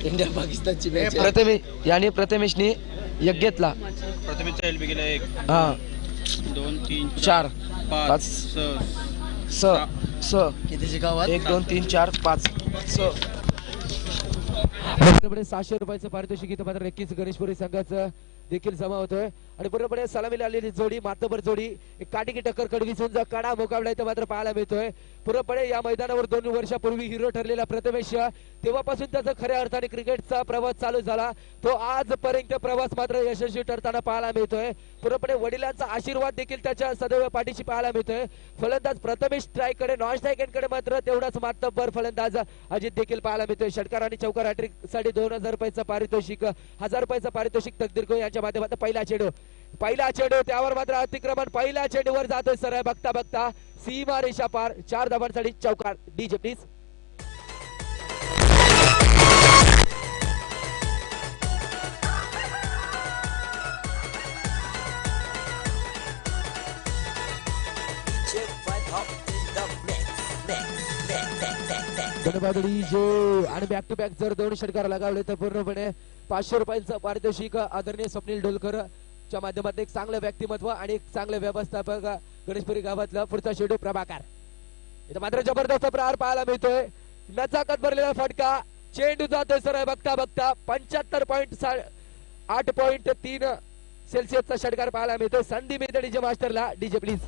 इंडिया पाकिस्तानची प्रथमेशने एक घेतला. प्रथमेशचा एलबी गेला 1 2 3 4 5 6 कितीची गावात 1 2 3 4 5 6 ₹700 पारितोषिक इथं मात्र नक्कीच गणेशपुरी संघाचं देखील जमा होतोय. आणि पूर्णपणे सलामीला आलेली जोडी, मातबर जोडी, एक काटेकी टक्कर कडवीसून जो कडा मुकाबला इथं मात्र पाहायला मिळतोय. पूर्णपणे या मैदानावर 2 वर्षापूर्वी हिरो ठरलेला प्रथमेश, तेव्हापासून त्याचा खऱ्या अर्थाने क्रिकेटचा प्रवास चालू झाला. तो आजपर्यंत प्रवास मात्र यशस्वी ठरताना पाहायला मिळतोय. पूर्णपणे वडिलांचा आशीर्वाद देखील त्याच्या सदैव पाठीशी पाहायला मिळतोय. फलंदाज प्रथमेश स्ट्राईककडे, नॉन स्ट्राईककडे मात्र तेवढाच मातब्बर फलंदाज अजित देखील पाहायला मिळतोय. षटकार आणि चौकार हॅट्रिक साठी ₹2000 पारितोषिक, ₹1000 पारितोषिक तकदीर को यांच्या माध्यमातून पहिला चेंडू त्यावर मात्र अतिक्रमण. पहिल्या चेंडूवर जातोय सरळ, बघता बघता सीमा रेषा पार. 4 धावांसाठी चौकार. DJ please. गणबादडी जे आणि बॅक टू बॅक जर 2 षटकार लगावले तर पूर्णपणे 500 रुपयांचं पारितोषिक आदरणीय स्वप्नील डोलकर च्या माध्यमातून एक चांगलं व्यक्तिमत्व आणि एक चांगले व्यवस्थापक गणेशपुरी गावातला पुढचा चेंडू प्रभाकर. इथं मात्र जबरदस्त प्रहार पाहायला मिळतोय. नचाकत भरलेला फटका, चेंडू जातोय सरळ बघता बघता 75.8.3 सेल्सिअसचा षटकार पाहायला मिळतोय. संधी मिळते डीजे मास्टरला. DJ please.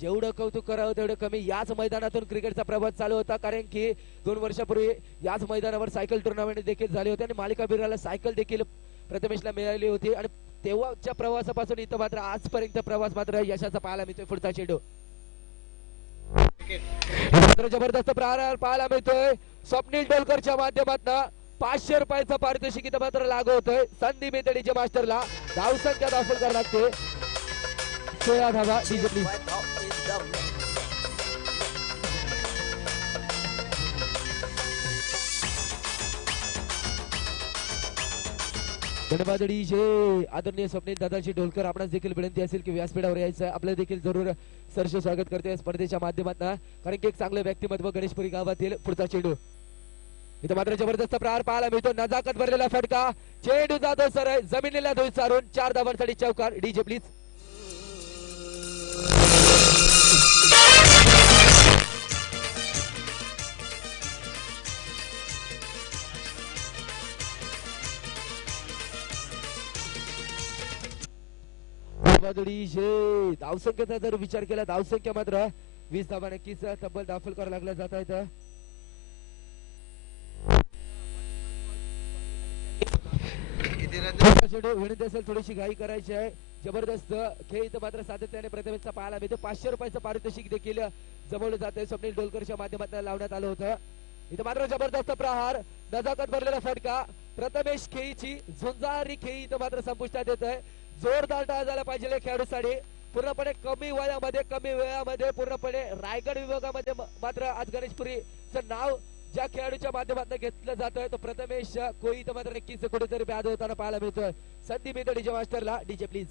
जेवढं कौतुक करावं तेवढं कमी. याच मैदानातून क्रिकेटचा प्रवास चालू होता, कारण की 2 वर्षापूर्वी याच मैदानावर सायकल टुर्नामेंट देखील झाली होती आणि मालिका बिराला सायकल देखील प्रथमेशला मिळाली होती. आणि तेव्हाच्या प्रवासापासून इथं मात्र आजपर्यंत प्रवास मात्र यशाचा पाहायला मिळतोय. पुढचा चेंडू मात्र जबरदस्त प्रहार पाहायला मिळतोय. स्वप्नील डोलकरच्या माध्यमातून 500 रुपयाचं पारितोषिक इथं मात्र लागू होतोय. संधी मिळते डीजे मास्टरला. धावसंख्या दाखल करावी लागते. 16 धावा. DJ please. गणबादडी जे आदरणीय स्वप्नील दादाजी डोलकर, आपणास देखील विनंती असेल की व्यासपीठावर यायचं. आपलं देखील जरूर सरस स्वागत करते स्पर्धेच्या माध्यमातून, कारण की एक चांगलं व्यक्तिमत्व गणेशपुरी गावातील. पुढचा चेंडू इथं मात्र जबरदस्त प्रहार पाहायला मिळतो. नजाकत भरलेला फटका, चेंडू जातो सरळ जमिनीला धूळ सारून 4 धावांसाठी चौकार. DJ please. धावसंख्येचा जर विचार केला, धावसंख्या मात्र 20 धावा नक्कीच तब्बल दाखल करावं लागला जात आहेत. विनंती असेल थोडीशी घाई करायची आहे. जबरदस्त खेळ इथं मात्र सातत्याने प्रथमेशचा पाहायला मिळतो. 500 रुपयाचं पारितोषिक देखील जमवलं जात आहे. स्वप्नील डोलकरच्या माध्यमातून लावण्यात आलं होतं. इथं मात्र जबरदस्त प्रहार, नजाकत भरलेला फटका, प्रथमेश खेळीची झुंजारी खेळी इथं मात्र संपुष्टात येत आहे. जोरदार टाळ झाला पाहिजे खेळाडूसाठी. पूर्णपणे कमी वयामध्ये कमी वेळामध्ये पूर्णपणे रायगड विभागामध्ये मात्र आज गणेशपुरीचं नाव ज्या खेळाडूच्या माध्यमातून घेतलं जातोय तो प्रथमेश कोई तर मात्र नक्कीच कुठेतरी बाद होताना पाहायला मिळतोय. संधी मिळते डीजे मास्टरला. DJ please.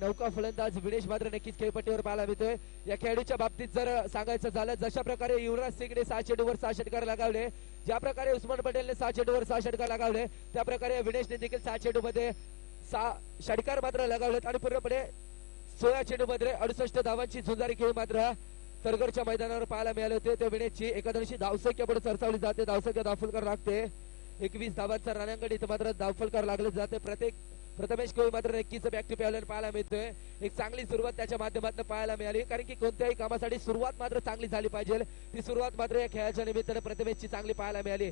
नौका फलंदाज विनेश मात्र नक्कीच खेळपट्टीवर पाहायला मिळतोय. या खेळाडूच्या बाबतीत जर सांगायचं झालं, जशा प्रकारे युवराज सिंगने 6 चेंडूवर 6 षटकार लगावले, ज्या प्रकारे उस्मान पटेलने 6 चेंडूवर 6 षटकार लगावले, त्या प्रकारे विनेशने देखील 6 चेंडू मध्ये 6 षटकार मात्र लगावलेत आणि पूर्णपणे 16 चेंडू मध्ये 68 धावांची झुंजारी खेळ मात्र तरगडच्या मैदानावर पाहायला मिळाले होते. त्या विनेशची एकादशी धावसंख्या पुढे सरसावली जाते. धावसंख्या दाखल लागते. 21 धावांचा रणांगण इथं मात्र धावफलकार लागले जाते. प्रथमेश कोळी मात्र नक्कीच बॅक टू पॅव्हलियन पाहायला मिळतोय. एक चांगली सुरुवात त्याच्या माध्यमातून पाहायला मिळाली, कारण की कोणत्याही कामासाठी सुरुवात मात्र चांगली झाली पाहिजे. ती सुरुवात मात्र या खेळाच्या निमित्ताने प्रथमेशची चांगली पाहायला मिळाली.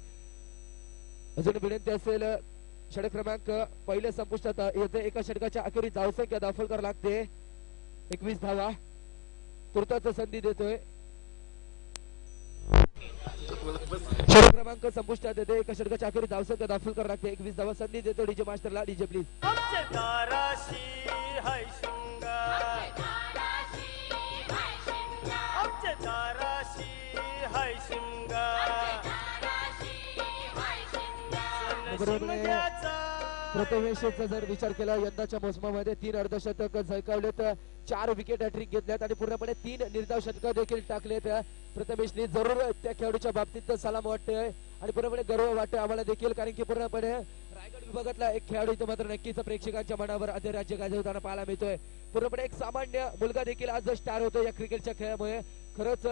अजून विनंती असेल, षटक क्रमांक पहिले संपुष्टात येते. एका षटकाच्या अखेरीस धावसंख्या दाखल करावी लागते. 21 धावा तुर्ताच संधी देतोय. षटक क्रमांक संपुष्टात येते. एका षटकाच्या अखेरीस धावसंख्या दाखल करावी लागते. 21 धावा संधी देतो डीजे मास्टरला. DJ please. प्रथमेशचा जर विचार केला, यंदाच्या मोसमामध्ये 3 अर्धशतक झळकावलेत, 4 विकेट हॅट्रिक घेतल्यात आणि पूर्णपणे 3 निर्धाव शतक देखील टाकलेत. प्रथमेशने जरूर त्या खेळाडूच्या बाबतीत सलाम वाटतोय आणि पूर्णपणे गर्व वाटतोय आम्हाला देखील, कारण की पूर्णपणे रायगड विभागातला एक खेळाडू इथं मात्र नक्कीच प्रेक्षकांच्या मनावर अधिराज्य गाजवताना पाहायला मिळतोय. पूर्णपणे एक सामान्य मुलगा देखील आज स्टार होतो या क्रिकेटच्या खेळामुळे. खरंच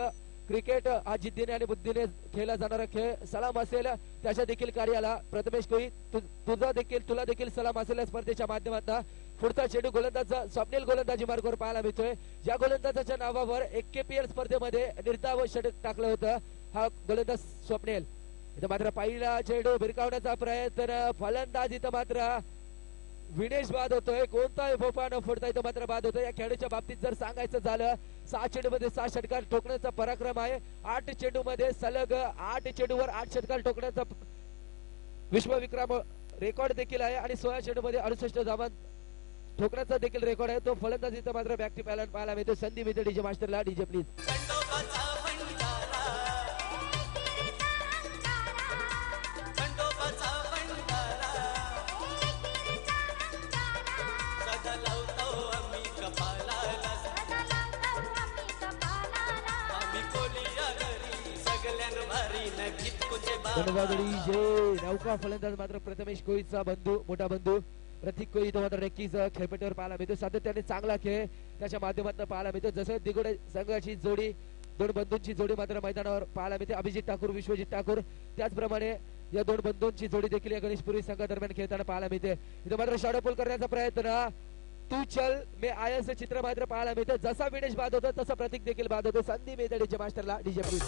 क्रिकेट हा जिद्दीने आणि बुद्धीने खेळला जाणारा खेळ. सलाम असेल त्याच्या देखील कार्याला. प्रथमेश कोई तुला देखील सलाम असेल स्पर्धेच्या माध्यमातून. पुढचा चेंडू गोलंदाज स्वप्नील गोलंदाजी मार्गावर पाहायला मिळतोय. ज्या गोलंदाजाच्या नावावर KPL स्पर्धेमध्ये निर्धाव षटक टाकलं होतं, हा गोलंदाज स्वप्नील. इथं मात्र पहिला चेंडू भिरकावण्याचा प्रयत्न, फलंदाज इथं मात्र विनेश बाद होतोय, कोणताही भोपळा न फोडता इथं मात्र बाद होतोय. या खेळाडूच्या बाबतीत जर सांगायचं झालं 6 चेंडूमध्ये 6 षटकार ठोकण्याचा पराक्रम आहे. 8 चेंडूमध्ये सलग 8 चेंडूवर 8 षटकार ठोकण्याचा विश्वविक्रम रेकॉर्ड देखील आहे आणि 16 चेंडूमध्ये 68 धावा ठोकण्याचा देखील रेकॉर्ड आहे. तो फलंदाज इथं मात्र बॅक टू पॅलन पाहायला मिळतो. संधी मिळते डीजे मास्टरला. DJ please. धन्यवाद डीजे. नौका फलंदाज मात्र प्रथमेश कोळीचा बंधू, मोठा बंधू प्रतीक कोळी तो मात्र नक्कीच खेळपट्टीवर पाहायला मिळतो. सातत्याने चांगला खेळ त्याच्या माध्यमातून पाहायला मिळतो. जसं दिगोडे संघाची जोडी, दोन बंधूंची जोडी मात्र मैदानावर पाहायला मिळते. अभिजित ठाकूर, विश्वजित ठाकूर, त्याचप्रमाणे या दोन बंधूंची जोडी देखील या गणेशपुरी संघादरम्यान खेळताना पाहायला मिळते. इथं मात्र शॉर्ट पूल करण्याचा प्रयत्न, तू चल मे आयस चित्र मात्र पाहायला मिळते. जसा विनेश बाद होतो तसा प्रतीक देखील बाद होतो. संधी मिळते डीजे मास्टरला. DJ please.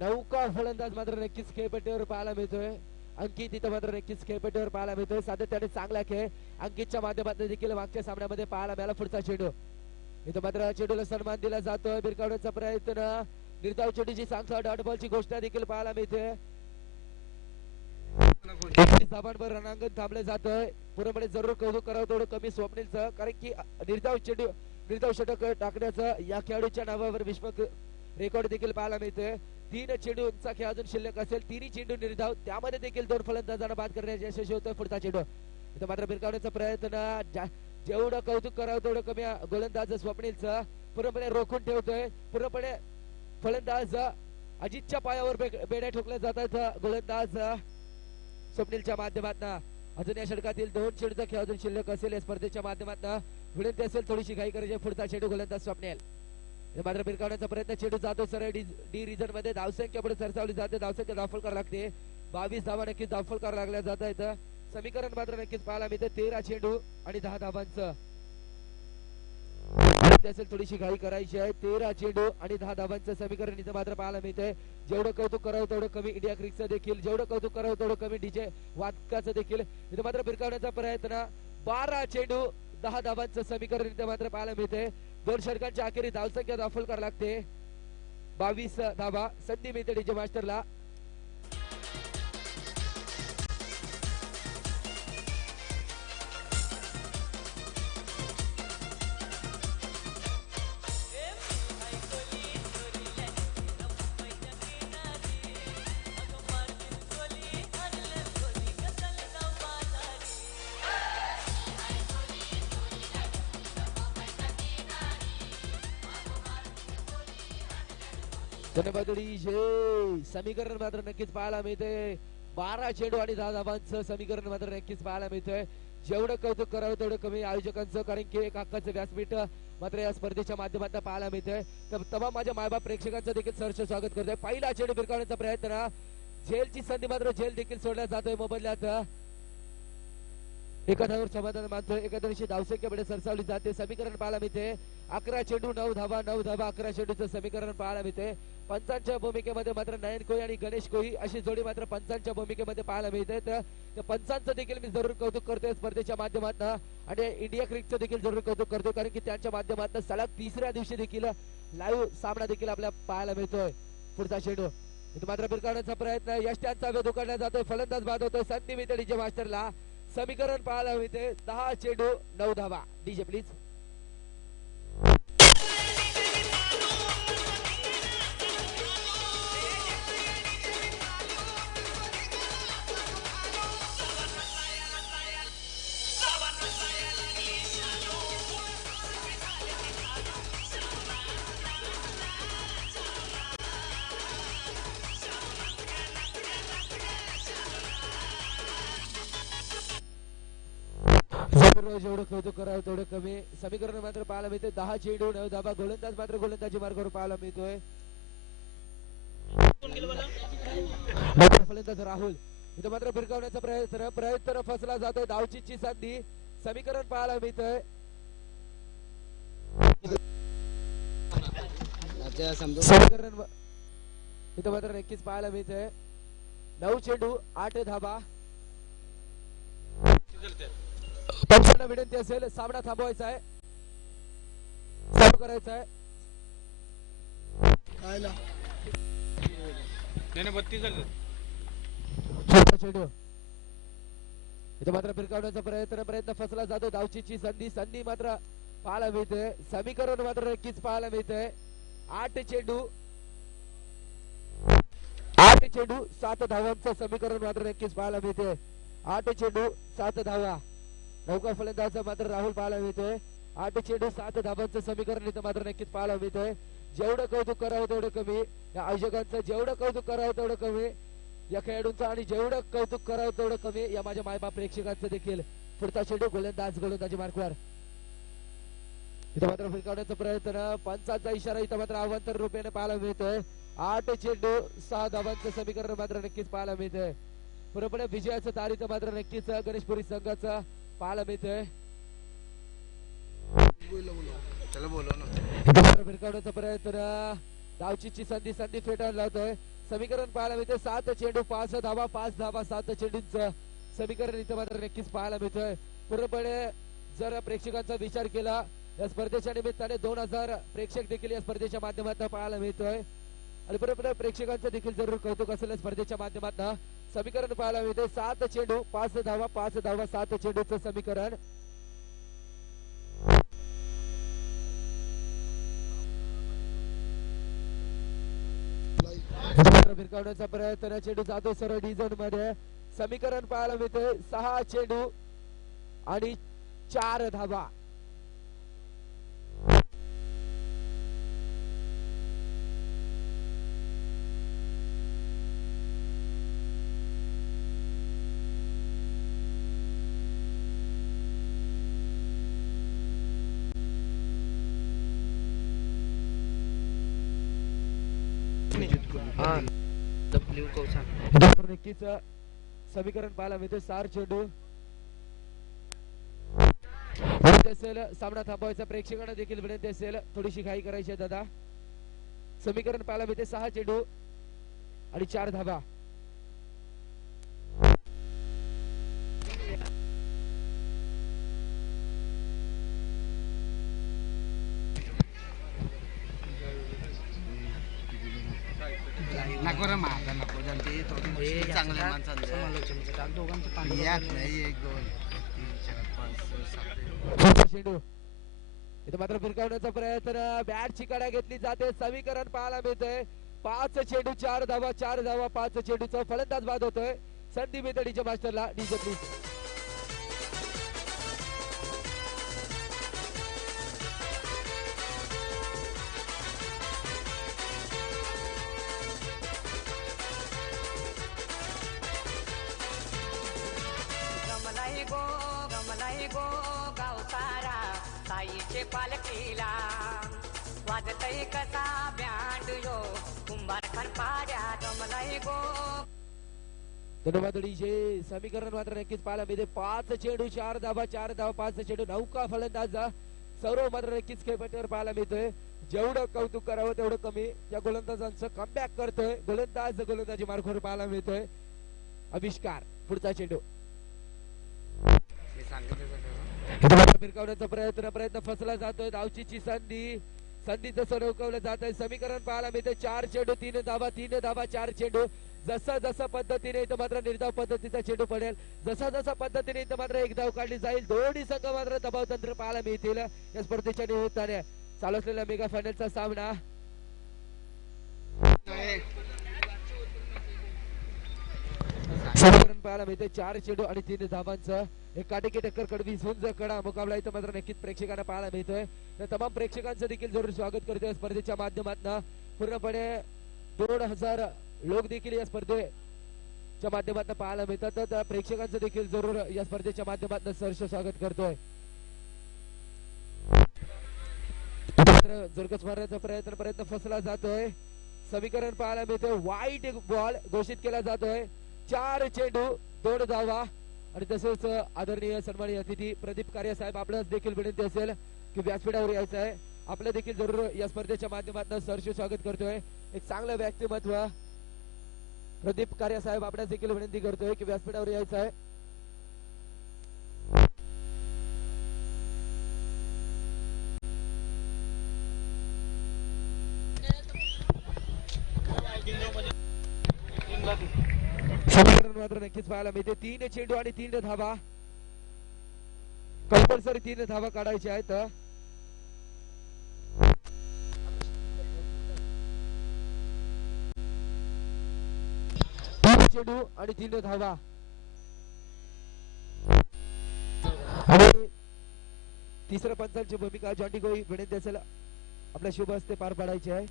नौका फलंदाज मात्र नक्कीच खेळपट्टीवर पाहायला मिळतोय. अंकित इथं मात्र नक्कीच खेळपट्टीवर पाहायला मिळतोय. सातत्याने चांगला खेळ अंकितच्या माध्यमातून देखील मागच्या सामन्यामध्ये पाहायला मिळाला. पुढचा चेंडू, इथं मात्र चेंडूला सन्मान दिला जातोय. बिरकावण्याचा प्रयत्न, निर्धाव चेंडूची सांगता डॉट बॉलची घोषणा देखील पाहायला मिळते. धाबांवर रणांगण थांबले जातोय. पूर्णपणे जरूर कौतुक करावं तेवढं कमी स्वप्नीलचं, कारण की निर्धाव चेंडू, निर्धाव षटक टाकण्याचं या खेळाडूच्या नावावर विश्व रेकॉर्ड देखील पाहायला मिळतोय. 3 चेंडूंचा खेळ अजून शिल्लक असेल. 3 चेंडू निर्धाव, त्यामध्ये देखील 2 फलंदाजांना बाद करण्याचे यशस्वी होतं. पुढचा चेंडू, इथं मात्र बिरकावण्याचा प्रयत्न, जेवढं कौतुक करावं तेवढं कमी गोलंदाज स्वप्नीलचं पूर्णपणे रोखून ठेवतोय. पूर्णपणे फलंदाज अजितच्या पायावर बेड्या ठोकल्या जातात. गोलंदाज स्वप्नीलच्या माध्यमातून अजून या षटकातील 2 चेंडूचा खेळ अजून शिल्लक असेल. या स्पर्धेच्या माध्यमातून विनंती असेल थोडीशी घाई करायची. पुढचा चेंडू गोलंदाज स्वप्नील, मात्र बिरकावण्याचा प्रयत्न, चेंडू जातो सरळ डी रिजन मध्ये. धावसंख्या पुढे सरसावली जाते. धावसंख्या दाखल करावी लागते. 22 धावा नक्कीच दाखल करावं लागल्या जात आहेत. समीकरण मात्र नक्कीच पाहायला मिळते. 13 चेंडू आणि 10 धावांचं असेल, थोडीशी घाई करायची आहे. 13 चेंडू आणि 10 धावांचं समीकरण इथं मात्र पाहायला मिळतंय. जेवढं कौतुक करावं तेवढं कमी इंडिया क्रिकचं देखील, जेवढं कौतुक करावं तेवढं कमी डीजे वादकाचं देखील. इथं मात्र बिरकावण्याचा प्रयत्न, 12 चेंडू 10 धावांचं समीकरण इथं मात्र पाहायला मिळते. 2 षटकांच्या अखेरीस धावसंख्या दाखल करावी लागते. 22 धावा. संधी मिळते डीजे मास्टरला. समीकरण मात्र नक्कीच पाहायला मिळते. 12 चेंडू आणि 10 धावांचं समीकरण मात्र नक्कीच पाहायला मिळतंय. जेवढं कौतुक करावं तेवढं कमी आयोजकांचं, कारण की एक हक्काचं व्यासपीठ मात्र या स्पर्धेच्या माध्यमातून पाहायला मिळतंय. तर तमाम माझ्या मायबाप प्रेक्षकांचं देखील सहर्ष स्वागत करतोय. पहिला चेंडू बिरकावण्याचा प्रयत्न, झेलची संधी मात्र झेल देखील सोडला जातोय मोबदल्यात. एका धावावर समाधान मानतोय. एकादशी धावसंख्याकडे सरसावली जाते. समीकरण पाहायला मिळते. 11 चेंडू 9 धावा, 9 धावा 11 चेंडूचं समीकरण पाहायला मिळते. पंचांच्या भूमिकेमध्ये मात्र नयन कोळी आणि गणेश कोळी अशी जोडी मात्र पंचांच्या भूमिकेमध्ये पाहायला मिळते. तर पंचांचं देखील मी जरूर कौतुक करतोय स्पर्धेच्या माध्यमातून आणि इंडिया क्रिकेटचं देखील जरूर कौतुक करतोय, कारण की त्यांच्या माध्यमातून सलग 3ऱ्या दिवशी देखील लाईव्ह सामना देखील आपल्याला पाहायला मिळतोय. पुढचा चेंडू, इथे मात्र बिरकावण्याचा प्रयत्न, यष्ट्यांचा वेध उकडला जातोय. फलंदाज बाद होतोय. संधी मिळते डीजे मास्टरला. समीकरण पाहायला मिळते. 10 चेंडू 9 धावा. DJ please. मित्रांनो जेवढं कौतुक करावं तेवढं कमी. समीकरण मात्र पाहायला मिळते 10 चेंडू 9 धाबा. गोलंदाज मात्र गोलंदाजी मार्गावर पाहायला मिळतोय. फलंदाज राहुल इथं मात्र भिरकावण्याचा प्रयत्न फसला जातोय. धावचीची संधी समीकरण पाहायला मिळतंय. समीकरण इथं मात्र नक्कीच पाहायला मिळतंय. 9 चेंडू 8 धाबा. पंचांना विनंती असेल सामना थांबवायचा आहे, चालू करायचा आहे. चेंडू इथे मात्र फिरकावण्याचा प्रयत्न फसला जातो. धावचीची संधी मात्र पाहायला मिळते. समीकरण मात्र नक्कीच पाहायला मिळते. 8 चेंडू 7 धावांचं समीकरण मात्र नक्कीच पाहायला मिळते. 8 चेंडू 7 धावा. नौका फलंदाज मात्र राहुल पाहायला मिळतोय. 8 चेंडू 7 धावांचं समीकरण इथं मात्र नक्कीच पाहायला मिळतंय. जेवढं कौतुक करावं तेवढं कमी. या आयोजकांचं जेवढं कौतुक करावं तेवढं कमी. या खेळाडूंचं आणि जेवढं कौतुक करावं तेवढं कमी. या माझ्या मायबाप प्रेक्षकांचं देखील. पुढचा चेंडू गोलंदाजी मार्कवर इथं मात्र फिरकावण्याचा प्रयत्न. पंचांचा इशारा इथं मात्र अवांतर रूपाने पाहायला मिळतोय. 8 चेंडू 6 धावांचं समीकरण मात्र नक्कीच पाहायला मिळतंय. पूर्णपणे विजयाचं तारीख मात्र नक्कीच गणेशपुरी संघाचं पाहायला मिळतंय. फिरकावण्याचा प्रयत्न. धावचीची संधी फेटाळून लावतोय. समीकरण पाहायला मिळते. 7 चेंडू 5 धावा 5 धावा 7 चेंडूंचं समीकरण इथं मात्र नक्कीच पाहायला मिळतोय. पूर्णपणे जर प्रेक्षकांचा विचार केला या स्पर्धेच्या निमित्ताने 2000 प्रेक्षक देखील या स्पर्धेच्या माध्यमातून पाहायला मिळतोय. आणि पूर्णपणे प्रेक्षकांचं देखील जरूर कौतुक असेल स्पर्धेच्या माध्यमातून. समीकरण पाहायला मिळते. 7 चेंडू 5 धावा 5 धावा 7 चेंडूचं समीकरण. फिरकावण्याचा प्रयत्न. चेंडू जातो सरळ डी झोन मध्ये. समीकरण पाहायला मिळते. 6 चेंडू आणि 4 धावा. नक्कीच समीकरण पाहायला मिळते. 4 चेंडू असेल. सामना थांबवायचा प्रेक्षकांना देखील विनंती असेल थोडीशी घाई करायची दादा. समीकरण पाहायला मिळते. 6 चेंडू आणि 4 धावा. नको रे माझा नको जलती चांगल्या माणसांचं दोघांचं याद नाही. 1 2 3 4 5 6 चेंडू इथं मात्र फिरकावण्याचा प्रयत्न. बॅटची कडा घेतली जाते. समीकरण पाहायला मिळतंय. 5 चेंडू 4 धावा 4 धावा 5 चेंडूचा फलंदाज बाद होतोय. संधी मिळते डीजे मास्टरला. DJ please. गमलाई गो गाव सारा साईचे पालखीला वाजतय कसा बँड यो कुंभारखान पाड्या. गमलाई गो धन्यवाद डीजे. समीकरण मात्र नक्कीच पाहायला मिळते. 5 चेंडू 4 धावा 4 धावा 5 चेंडू. नौका फलंदाज सौरव मात्र नक्कीच खेळपट्टीवर पाहायला मिळतोय. जेवढं कौतुक करावं तेवढं कमी. या गोलंदाजांचं कमबॅक करतोय. गोलंदाजी मार्गावर पाहायला मिळतोय. आविष्कार. पुढचा चेंडू फिरकावण्याचा प्रयत्न फसला जातोय. धावचीची संधी जसं रोखवलं जात आहे. समीकरण पाहायला मिळते. 4 चेंडू 3 धावा 3 धावा 4 चेंडू. जसं पद्धतीने इथं मात्र निर्धाव पद्धतीचा चेंडू पडेल. जसा पद्धतीने इथं मात्र एक धाव काढली जाईल. दोन्ही संघ मात्र दबाव तंत्र पाहायला मिळतील या स्पर्धेच्या निमित्ताने. चालू असलेला मेगा फायनलचा सामना. समीकरण पाहायला मिळते. 4 चेंडू आणि 3 धावांचं एक काटेकी टक्कर कडवी झुंज कडा मुकाबला इथं मात्र नक्कीच प्रेक्षकांना पाहायला मिळतोय. तर तमाम प्रेक्षकांचं देखील जरूर स्वागत करतोय स्पर्धेच्या माध्यमातून. पूर्णपणे 2000 लोक देखील या स्पर्धे च्या माध्यमातून पाहायला मिळतात. तर त्या प्रेक्षकांचं देखील जरूर या स्पर्धेच्या माध्यमातून सहर्ष स्वागत करतोय. जोरकस मारण्याचा प्रयत्न फसला जातोय. समीकरण पाहायला मिळतोय. वाईट बॉल घोषित केला जातोय. 4 चेंडू 2 धावा आणि तसेच आदरणीय सन्माननीय अतिथी प्रदीप कार्य साहेब आपल्याच देखील विनंती असेल की व्यासपीठावर यायचं आहे. आपलं देखील जरूर या स्पर्धेच्या माध्यमातून सहर्ष स्वागत करतोय. एक चांगलं व्यक्तिमत्व प्रदीप कार्य साहेब आपल्याच देखील विनंती करतोय की व्यासपीठावर यायचं आहे. समीकरण मात्र नक्कीच पाहायला मिळते. 3 चेंडू आणि 3 धावा कंपल्सरी 3 धावा काढायच्या आहेत. 3 चेंडू आणि 3 धावा आणि तिसऱ्या पंचांची भूमिका जॉन्टी गोई विनंती असेल आपल्या शुभ हस्ते पार पाडायची आहे.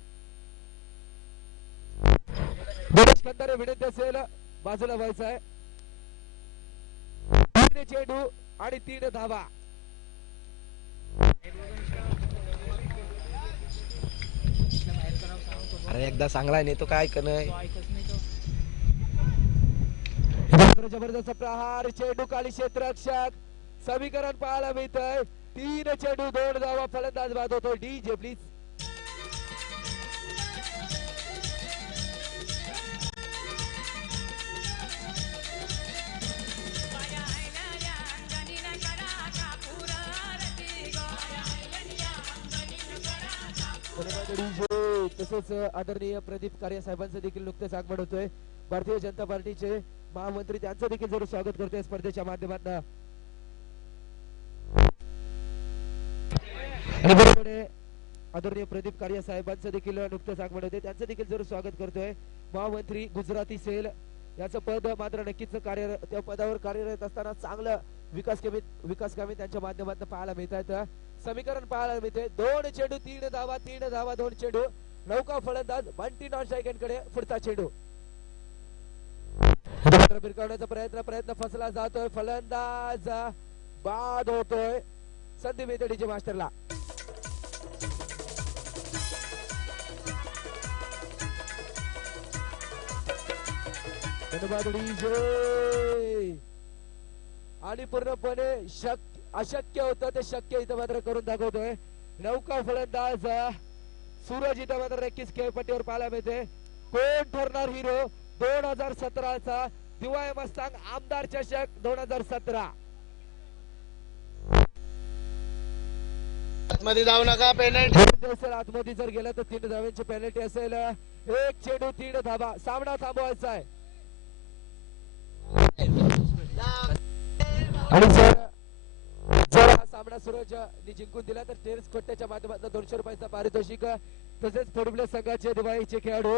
दिनेश खंदारे विनंती असेल बाजूला व्हायचं आहे. 3 चेंडू आणि 3 धावा अरे एकदा चांगला नाही तो काय ऐकणं. जबरदस्त प्रहार चेंडू काळी क्षेत्ररक्षक समीकरण पाहायला मिळतंय. 3 चेंडू 2 धावा फलंदाज बाद होतो. DJ please. तसेच आदरणीय प्रदीप कार्य साहेबांचं देखील नुकतेच आगमन होतोय. भारतीय जनता पार्टीचे महामंत्री त्यांचं देखील जरूर स्वागत करतोय स्पर्धेच्या माध्यमातून. आणि बरोबर आदरणीय प्रदीप कार्य साहेबांचं देखील नुकतेच आगमन होते. त्यांचं देखील जरूर स्वागत करतोय. महामंत्री गुजराती सेल याचं पद मात्र नक्कीच कार्यरत त्या पदावर कार्यरत असताना चांगलं विकास कामे त्यांच्या माध्यमातून पाहायला मिळत आहेत. समीकरण पाहायला मिळते. 2 चेंडू 3 धावा 3 धावा 2 चेंडू. नौका फलंदाज बंटी नॉन कडे पुढचा चेंडू भिरकावण्याचा प्रयत्न फसला जातोय. फलंदाज बाद होतोय. संधी मिळते डीजे मास्टरला. आणि पूर्णपणे अशक्य होतं ते शक्य इथं मात्र करून दाखवतोय. नौका फलंदाज सूरज इथं मात्र नक्कीच खेळपट्टीवर पाहायला मिळते. कोण ठरणार हिरो 2017चा दिवाळी मस्तांग आमदार चषक 2017. आतमध्ये जाऊ नका. पेनल्टी असेल आतमध्ये जर गेला तर 3 धाव्यांची पेनल्टी असेल. 1 चेंडू 3 धावा. सामना थांबवायचा आहे. आणि जर हा सामना सूरजने जिंकून दिला तर टेरेस कोट्याच्या माध्यमातून 200 रुपयाचा पारितोषिक तसेच फोडुबले संघाचे दिवाळीचे खेळाडू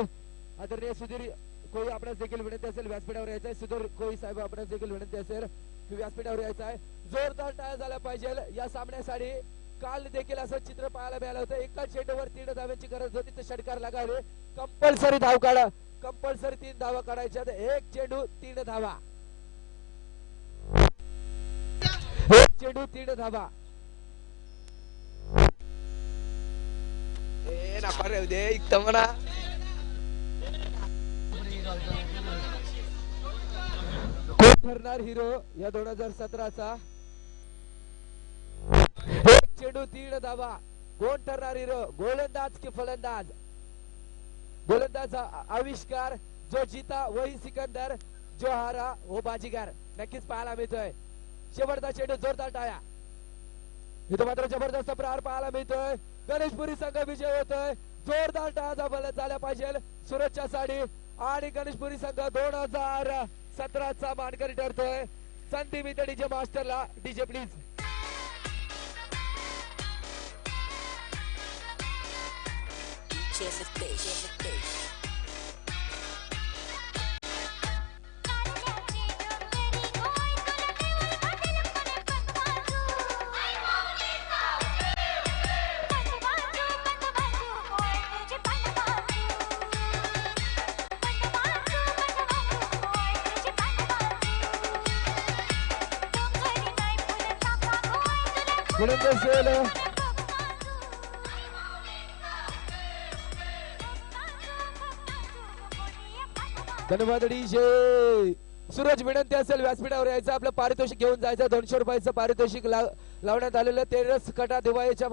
आदरणीय सुधीर कोळी आपल्यास देखील विनंती असेल व्यासपीठावर यायचं आहे. सुधीर कोळी साहेब आपल्यास देखील विनंती असेल की व्यासपीठावर यायचं आहे. जोरदार टाळ्या झाल्या पाहिजे या सामन्यासाठी. काल देखील असं चित्र पाहायला मिळालं होतं. एका चेंडूवर 3 धाव्यांची गरज होती तर षटकार लगावले. कंपल्सरी धाव काढा. कंपल्सरी 3 धावा काढायच्या. 1 चेंडू 3 धावा. 1 चेंडू 3 धावा. नका रे दे इथं म्हणा. कोण ठरणार हिरो या 2017चा. 1 चेंडू 3 धावा. कोण ठरणार हिरो गोलंदाज की फलंदाज. गोलंदाज आविष्कार जो जीता वही सिकंदर जो हारा वो बाजीगर नक्कीच पाहायला मिळतोय. शेवटचा चेंडू जोरदार टाळ्या. इथं मात्र जबरदस्त प्रहार पाहायला मिळतोय. गणेशपुरी संघ विजय होतोय. जोरदार टाळ्या बलत झाल्या पाहिजे सुरतच्या साडी आणि गणेशपुरी संघ 2017चा मानकरी ठरतोय. संधी मिळते डीजे मास्टरला. DJ please. विनंती असेल धन्यवाद डीजे सूरज. विनंती असेल व्यासपीठावर यायचं, आपलं पारितोषिक घेऊन जायचं. 200 रुपयाचं पारितोषिक लावण्यात आलेलं तेरस कटा दिवाळीच्या